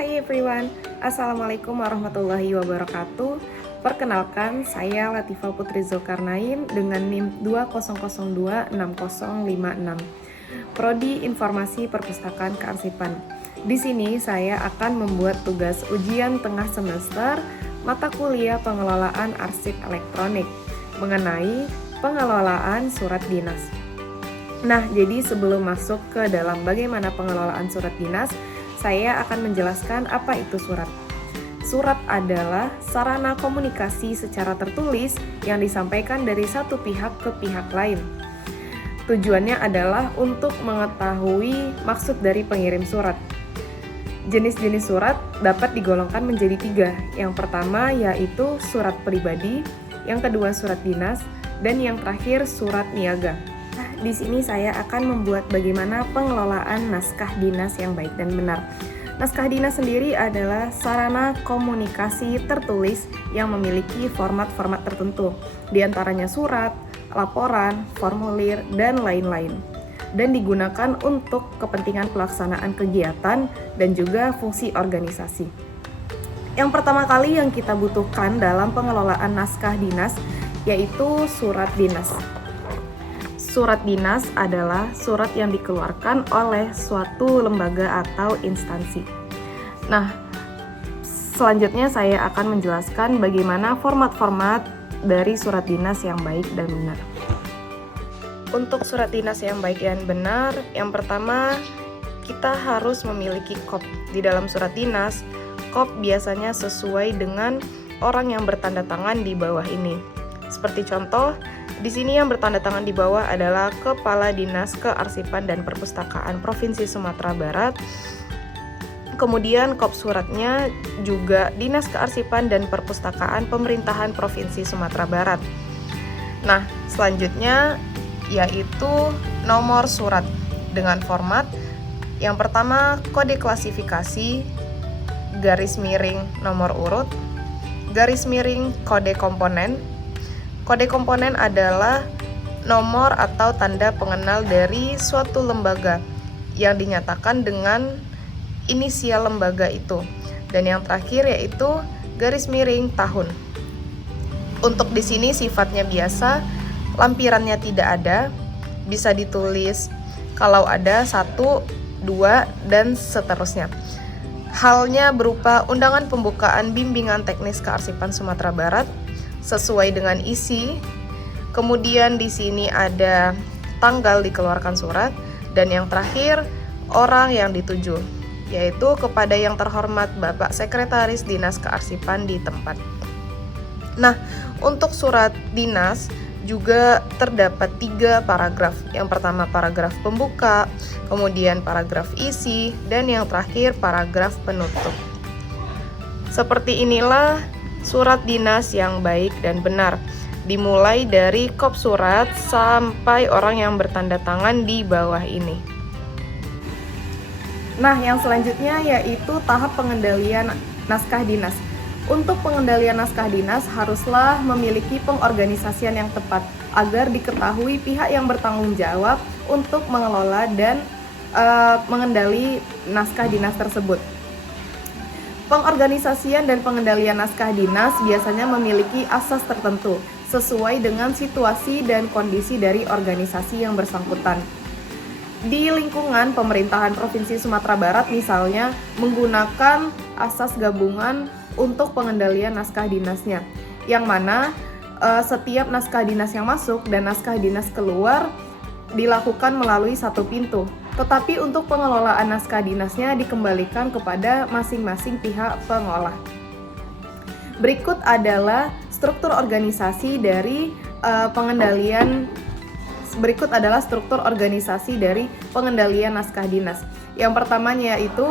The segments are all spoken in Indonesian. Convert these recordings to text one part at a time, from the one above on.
Hai everyone, Assalamualaikum warahmatullahi wabarakatuh. Perkenalkan, saya Latifah Putri Zulkarnain dengan NIM 20026056, Prodi Informasi Perpustakaan Kearsipan. Di sini saya akan membuat tugas ujian tengah semester mata kuliah pengelolaan arsip elektronik mengenai pengelolaan surat dinas. Nah, jadi sebelum masuk ke dalam bagaimana pengelolaan surat dinas, saya akan menjelaskan apa itu surat. Surat adalah sarana komunikasi secara tertulis yang disampaikan dari satu pihak ke pihak lain. Tujuannya adalah untuk mengetahui maksud dari pengirim surat. Jenis-jenis surat dapat digolongkan menjadi 3. Yang pertama yaitu surat pribadi, yang kedua surat dinas, dan yang terakhir surat niaga. Di sini saya akan membuat bagaimana pengelolaan naskah dinas yang baik dan benar. Naskah dinas sendiri adalah sarana komunikasi tertulis yang memiliki format-format tertentu, di antaranya surat, laporan, formulir, dan lain-lain. Dan digunakan untuk kepentingan pelaksanaan kegiatan dan juga fungsi organisasi. Yang pertama kali yang kita butuhkan dalam pengelolaan naskah dinas yaitu surat dinas. Surat dinas adalah surat yang dikeluarkan oleh suatu lembaga atau instansi. Nah, selanjutnya saya akan menjelaskan bagaimana format-format dari surat dinas yang baik dan benar. Untuk surat dinas yang baik dan benar, yang pertama kita harus memiliki kop. Di dalam surat dinas, kop biasanya sesuai dengan orang yang bertanda tangan di bawah ini. Seperti contoh, di sini yang bertanda tangan di bawah adalah Kepala Dinas Kearsipan dan Perpustakaan Provinsi Sumatera Barat. Kemudian kop suratnya juga Dinas Kearsipan dan Perpustakaan Pemerintahan Provinsi Sumatera Barat. Nah, selanjutnya yaitu nomor surat dengan format yang pertama kode klasifikasi, garis miring nomor urut, garis miring kode komponen. Kode komponen adalah nomor atau tanda pengenal dari suatu lembaga yang dinyatakan dengan inisial lembaga itu. Dan yang terakhir yaitu garis miring tahun. Untuk di sini sifatnya biasa, lampirannya tidak ada, bisa ditulis kalau ada 1, 2, dan seterusnya. Halnya berupa undangan pembukaan bimbingan teknis kearsipan Sumatera Barat sesuai dengan isi. Kemudian di sini ada tanggal dikeluarkan surat, dan yang terakhir orang yang dituju, yaitu kepada yang terhormat Bapak Sekretaris Dinas Kearsipan di tempat. Nah, untuk surat dinas juga terdapat 3 paragraf. Yang pertama paragraf pembuka, kemudian paragraf isi, dan yang terakhir paragraf penutup. Seperti inilah surat dinas yang baik dan benar, dimulai dari kop surat sampai orang yang bertanda tangan di bawah ini. Nah, yang selanjutnya yaitu tahap pengendalian naskah dinas. Untuk pengendalian naskah dinas haruslah memiliki pengorganisasian yang tepat agar diketahui pihak yang bertanggung jawab untuk mengelola dan mengendali naskah dinas tersebut. Pengorganisasian dan pengendalian naskah dinas biasanya memiliki asas tertentu sesuai dengan situasi dan kondisi dari organisasi yang bersangkutan. Di lingkungan pemerintahan Provinsi Sumatera Barat misalnya menggunakan asas gabungan untuk pengendalian naskah dinasnya, yang mana setiap naskah dinas yang masuk dan naskah dinas keluar dilakukan melalui satu pintu. Tetapi untuk pengelolaan naskah dinasnya dikembalikan kepada masing-masing pihak pengolah. Berikut adalah struktur organisasi dari pengendalian naskah dinas. Yang pertamanya yaitu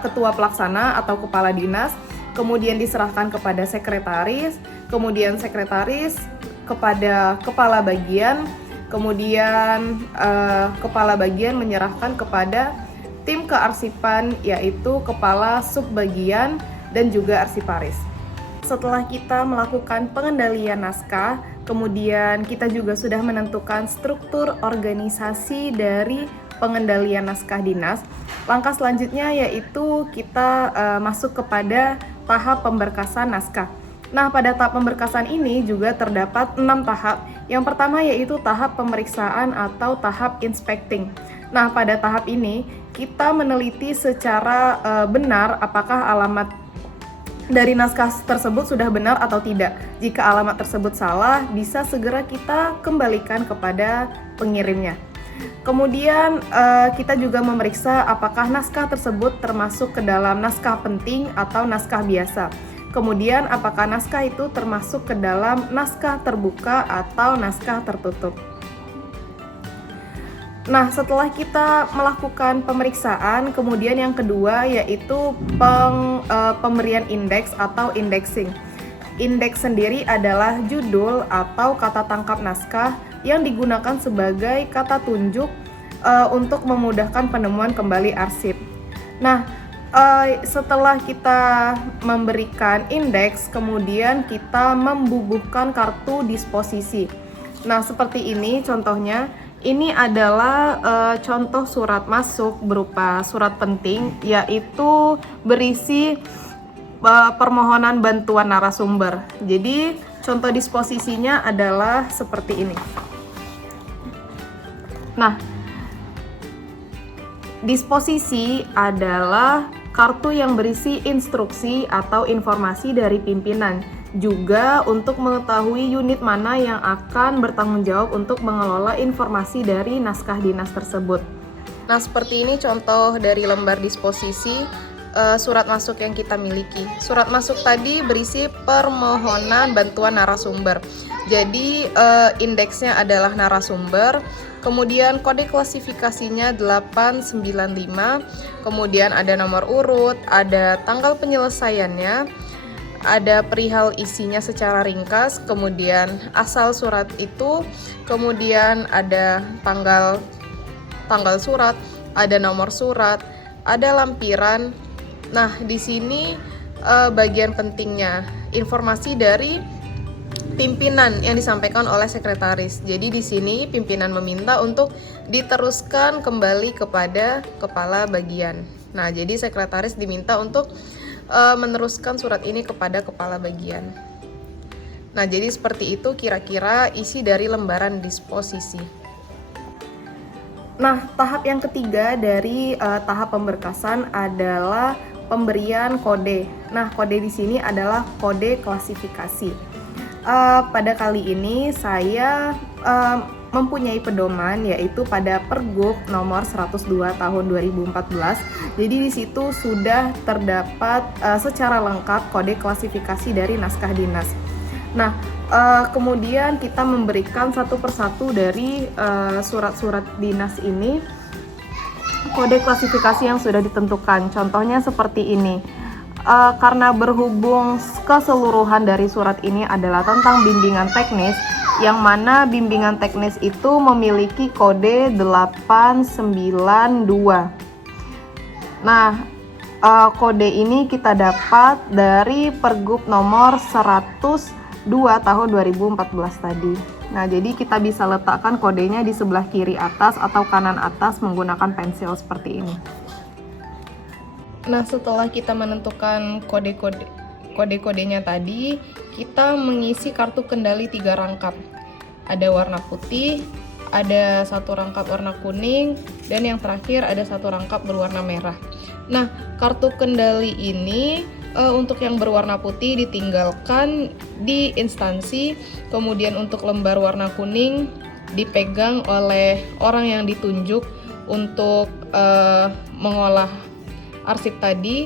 ketua pelaksana atau kepala dinas, kemudian diserahkan kepada sekretaris, kemudian sekretaris kepada kepala bagian, kemudian kepala bagian menyerahkan kepada tim kearsipan yaitu kepala subbagian dan juga arsiparis. Setelah kita melakukan pengendalian naskah, kemudian kita juga sudah menentukan struktur organisasi dari pengendalian naskah dinas. Langkah selanjutnya yaitu kita masuk kepada tahap pemberkasan naskah. Nah, pada tahap pemberkasan ini juga terdapat 6 tahap. Yang pertama yaitu tahap pemeriksaan atau tahap inspecting. Nah, pada tahap ini kita meneliti secara benar apakah alamat dari naskah tersebut sudah benar atau tidak. Jika alamat tersebut salah, bisa segera kita kembalikan kepada pengirimnya. Kemudian kita juga memeriksa apakah naskah tersebut termasuk ke dalam naskah penting atau naskah biasa. Kemudian apakah naskah itu termasuk ke dalam naskah terbuka atau naskah tertutup. Nah, setelah kita melakukan pemeriksaan, kemudian yang kedua yaitu pemberian indeks atau indexing. Indeks sendiri adalah judul atau kata tangkap naskah yang digunakan sebagai kata tunjuk untuk memudahkan penemuan kembali arsip. Nah, setelah kita memberikan indeks, kemudian kita membubuhkan kartu disposisi. Nah, seperti ini contohnya. Ini adalah contoh surat masuk berupa surat penting, yaitu berisi permohonan bantuan narasumber. Jadi contoh disposisinya adalah seperti ini. Nah, disposisi adalah kartu yang berisi instruksi atau informasi dari pimpinan, juga untuk mengetahui unit mana yang akan bertanggung jawab untuk mengelola informasi dari naskah dinas tersebut. Nah, seperti ini contoh dari lembar disposisi surat masuk yang kita miliki. Surat masuk tadi berisi permohonan bantuan narasumber. Jadi indeksnya adalah narasumber, kemudian kode klasifikasinya 895, kemudian ada nomor urut, ada tanggal penyelesaiannya, ada perihal isinya secara ringkas, kemudian asal surat itu, kemudian ada tanggal surat, ada nomor surat, ada lampiran. Nah, di sini bagian pentingnya informasi dari pimpinan yang disampaikan oleh sekretaris. Jadi di sini pimpinan meminta untuk diteruskan kembali kepada kepala bagian. Nah, jadi sekretaris diminta untuk meneruskan surat ini kepada kepala bagian. Nah, jadi seperti itu kira-kira isi dari lembaran disposisi. Nah, tahap yang ketiga dari tahap pemberkasan adalah pemberian kode. Nah, kode di sini adalah kode klasifikasi. Pada kali ini saya mempunyai pedoman yaitu pada Pergub nomor 102 tahun 2014. Jadi di situ sudah terdapat secara lengkap kode klasifikasi dari naskah dinas. Nah, kemudian kita memberikan satu persatu dari surat-surat dinas ini kode klasifikasi yang sudah ditentukan. Contohnya seperti ini. Karena berhubung keseluruhan dari surat ini adalah tentang bimbingan teknis, yang mana bimbingan teknis itu memiliki kode 892. Nah, kode ini kita dapat dari Pergub nomor 102 tahun 2014 tadi. Nah, jadi kita bisa letakkan kodenya di sebelah kiri atas atau kanan atas menggunakan pensil seperti ini. Nah, setelah kita menentukan kode-kodenya tadi, kita mengisi kartu kendali 3 rangkap. Ada warna putih, ada 1 rangkap warna kuning, dan yang terakhir ada 1 rangkap berwarna merah. Nah, kartu kendali ini untuk yang berwarna putih ditinggalkan di instansi, kemudian untuk lembar warna kuning dipegang oleh orang yang ditunjuk untuk mengolah arsip tadi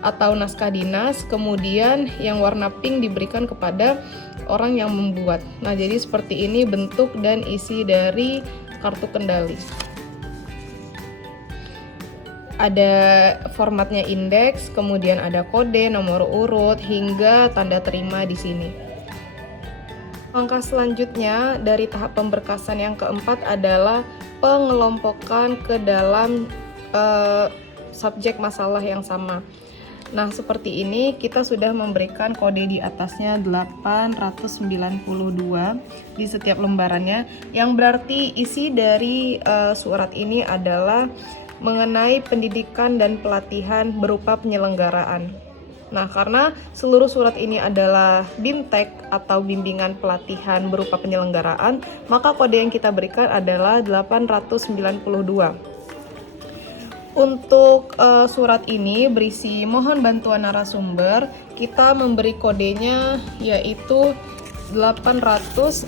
atau naskah dinas, kemudian yang warna pink diberikan kepada orang yang membuat. Nah, jadi seperti ini bentuk dan isi dari kartu kendali. Ada formatnya indeks, kemudian ada kode, nomor urut, hingga tanda terima di sini. Langkah selanjutnya dari tahap pemberkasan yang keempat adalah pengelompokan ke dalam subjek masalah yang sama. Nah, seperti ini kita sudah memberikan kode di atasnya 892 di setiap lembarannya, yang berarti isi dari surat ini adalah mengenai pendidikan dan pelatihan berupa penyelenggaraan. Nah, karena seluruh surat ini adalah BIMTEK atau bimbingan pelatihan berupa penyelenggaraan, maka kode yang kita berikan adalah 892. Untuk surat ini berisi mohon bantuan narasumber, kita memberi kodenya yaitu 895.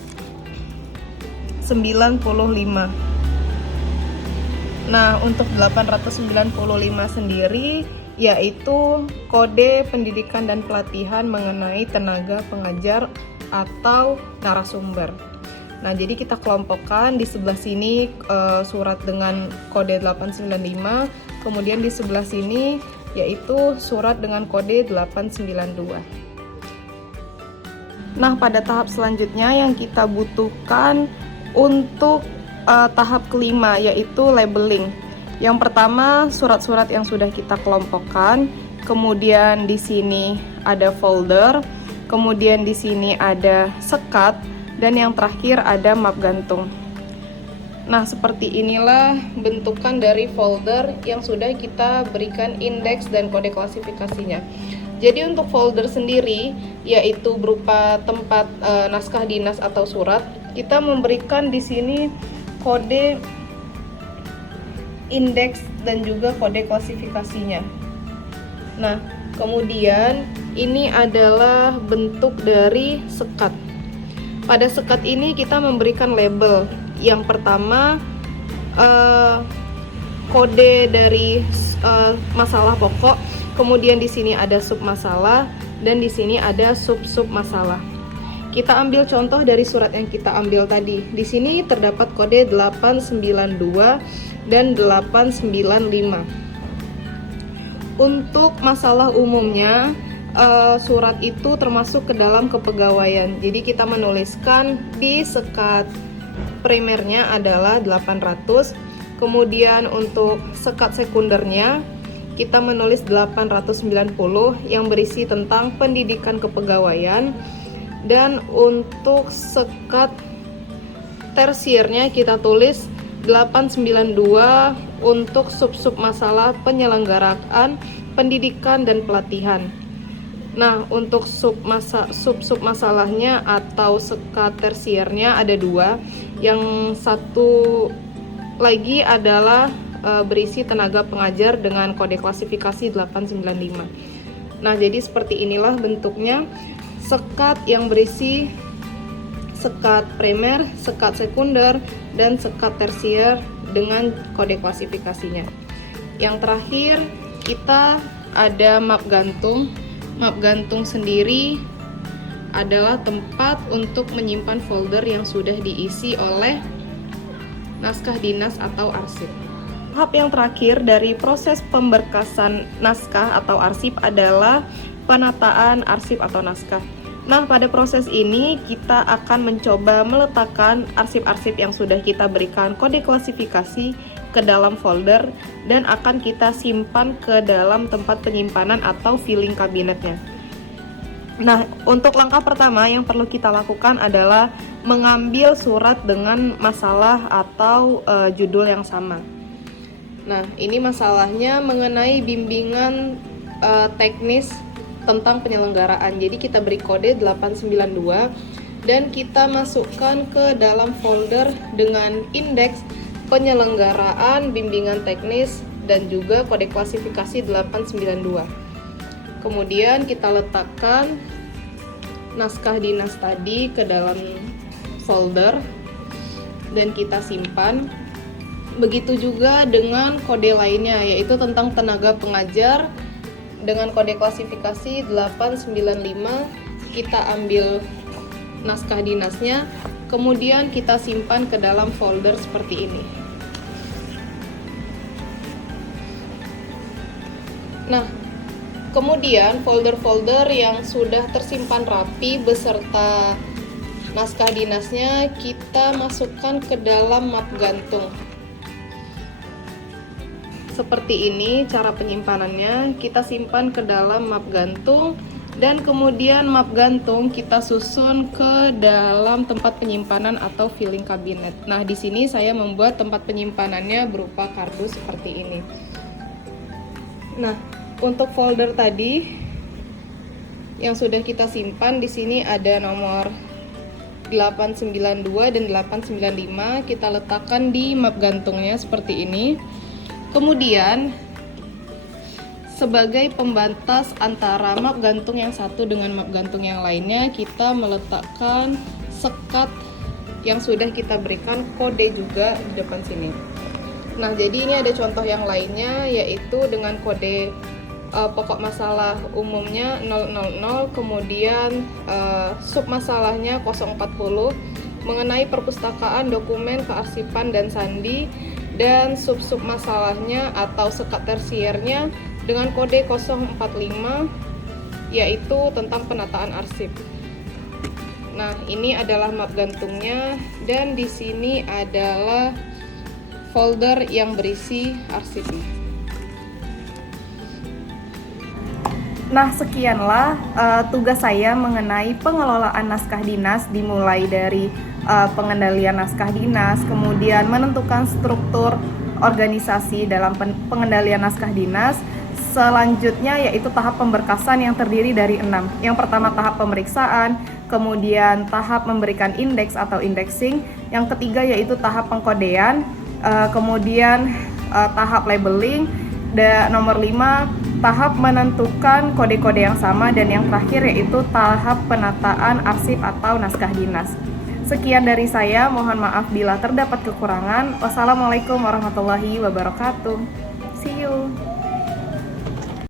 Nah, untuk 895 sendiri yaitu kode pendidikan dan pelatihan mengenai tenaga pengajar atau narasumber. Nah, jadi kita kelompokkan di sebelah sini surat dengan kode 895, kemudian di sebelah sini yaitu surat dengan kode 892. Nah, pada tahap selanjutnya yang kita butuhkan untuk tahap kelima yaitu labeling. Yang pertama, surat-surat yang sudah kita kelompokkan, kemudian di sini ada folder, kemudian di sini ada sekat, dan yang terakhir ada map gantung. Nah, seperti inilah bentukan dari folder yang sudah kita berikan indeks dan kode klasifikasinya. Jadi untuk folder sendiri, yaitu berupa tempat naskah dinas atau surat, kita memberikan di sini kode indeks dan juga kode klasifikasinya. Nah, kemudian ini adalah bentuk dari sekat. Pada sekat ini kita memberikan label. Yang pertama kode dari masalah pokok, kemudian di sini ada sub masalah dan di sini ada sub masalah. Kita ambil contoh dari surat yang kita ambil tadi. Di sini terdapat kode 892 dan 895. Untuk masalah umumnya surat itu termasuk ke dalam kepegawaian. Jadi kita menuliskan di sekat primernya adalah 800. Kemudian untuk sekat sekundernya kita menulis 890 yang berisi tentang pendidikan kepegawaian. Dan untuk sekat tersiernya kita tulis 892 untuk sub masalah penyelenggaraan pendidikan dan pelatihan. Nah, untuk sub masalahnya atau sekat tersiernya ada dua. Yang satu lagi adalah berisi tenaga pengajar dengan kode klasifikasi 895. Nah, jadi seperti inilah bentuknya sekat yang berisi sekat primer, sekat sekunder, dan sekat tersier dengan kode klasifikasinya. Yang terakhir kita ada map gantung. Map gantung sendiri adalah tempat untuk menyimpan folder yang sudah diisi oleh naskah dinas atau arsip. Tahap yang terakhir dari proses pemberkasan naskah atau arsip adalah penataan arsip atau naskah. Nah, pada proses ini kita akan mencoba meletakkan arsip-arsip yang sudah kita berikan kode klasifikasi ke dalam folder dan akan kita simpan ke dalam tempat penyimpanan atau filing kabinetnya. Nah, untuk langkah pertama yang perlu kita lakukan adalah mengambil surat dengan masalah atau judul yang sama. Nah, ini masalahnya mengenai bimbingan teknis tentang penyelenggaraan. Jadi kita beri kode 892 dan kita masukkan ke dalam folder dengan indeks penyelenggaraan bimbingan teknis dan juga kode klasifikasi 892. Kemudian kita letakkan naskah dinas tadi ke dalam folder dan kita simpan. Begitu juga dengan kode lainnya, yaitu tentang tenaga pengajar dengan kode klasifikasi 895. Kita ambil naskah dinasnya, kemudian kita simpan ke dalam folder seperti ini. Nah, kemudian folder-folder yang sudah tersimpan rapi beserta naskah dinasnya kita masukkan ke dalam map gantung. seperti ini cara penyimpanannya. Kita simpan ke dalam map gantung dan kemudian map gantung kita susun ke dalam tempat penyimpanan atau filing cabinet. Nah, di sini saya membuat tempat penyimpanannya berupa kardus seperti ini. Nah, untuk folder tadi yang sudah kita simpan di sini ada nomor 892 dan 895, kita letakkan di map gantungnya seperti ini. Kemudian sebagai pembatas antara map gantung yang satu dengan map gantung yang lainnya, kita meletakkan sekat yang sudah kita berikan kode juga di depan sini. Nah, jadi ini ada contoh yang lainnya, yaitu dengan kode pokok masalah umumnya 000, kemudian sub masalahnya 040, mengenai perpustakaan, dokumen, kearsipan, dan sandi, dan sub-sub masalahnya atau sekat tersiernya dengan kode 045, yaitu tentang penataan arsip. Nah, ini adalah map gantungnya, dan di sini adalah folder yang berisi arsipnya. Nah, sekianlah tugas saya mengenai pengelolaan naskah dinas, dimulai dari pengendalian naskah dinas, kemudian menentukan struktur organisasi dalam pengendalian naskah dinas. Selanjutnya yaitu tahap pemberkasan yang terdiri dari 6. Yang pertama tahap pemeriksaan, kemudian tahap memberikan indeks atau indexing, yang ketiga yaitu tahap pengkodean, kemudian tahap labeling, dan nomor 5 tahap menentukan kode-kode yang sama, dan yang terakhir yaitu tahap penataan arsip atau naskah dinas. Sekian dari saya, mohon maaf bila terdapat kekurangan. Wassalamualaikum warahmatullahi wabarakatuh. See you.